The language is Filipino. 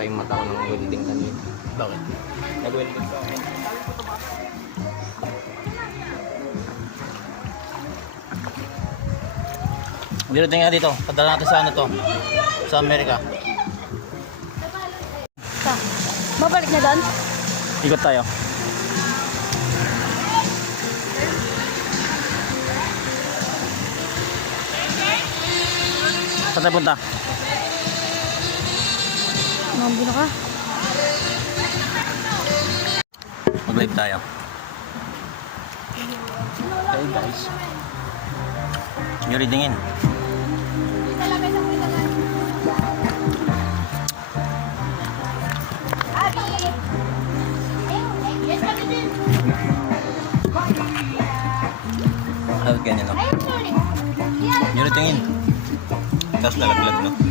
Namatay yung mata ko ng welding kanina. Bakit? Nag-welding ko. Dito nga dito. Padala natin sa ano to. Sa Amerika. Mabalik na doon? Ikot tayo. Saan tayo punta? Mambo na ka. Mag-live tayo. Hey guys. Yung readingin. Hawag ganyan no? Yung readingin. Tapos nalaglag no?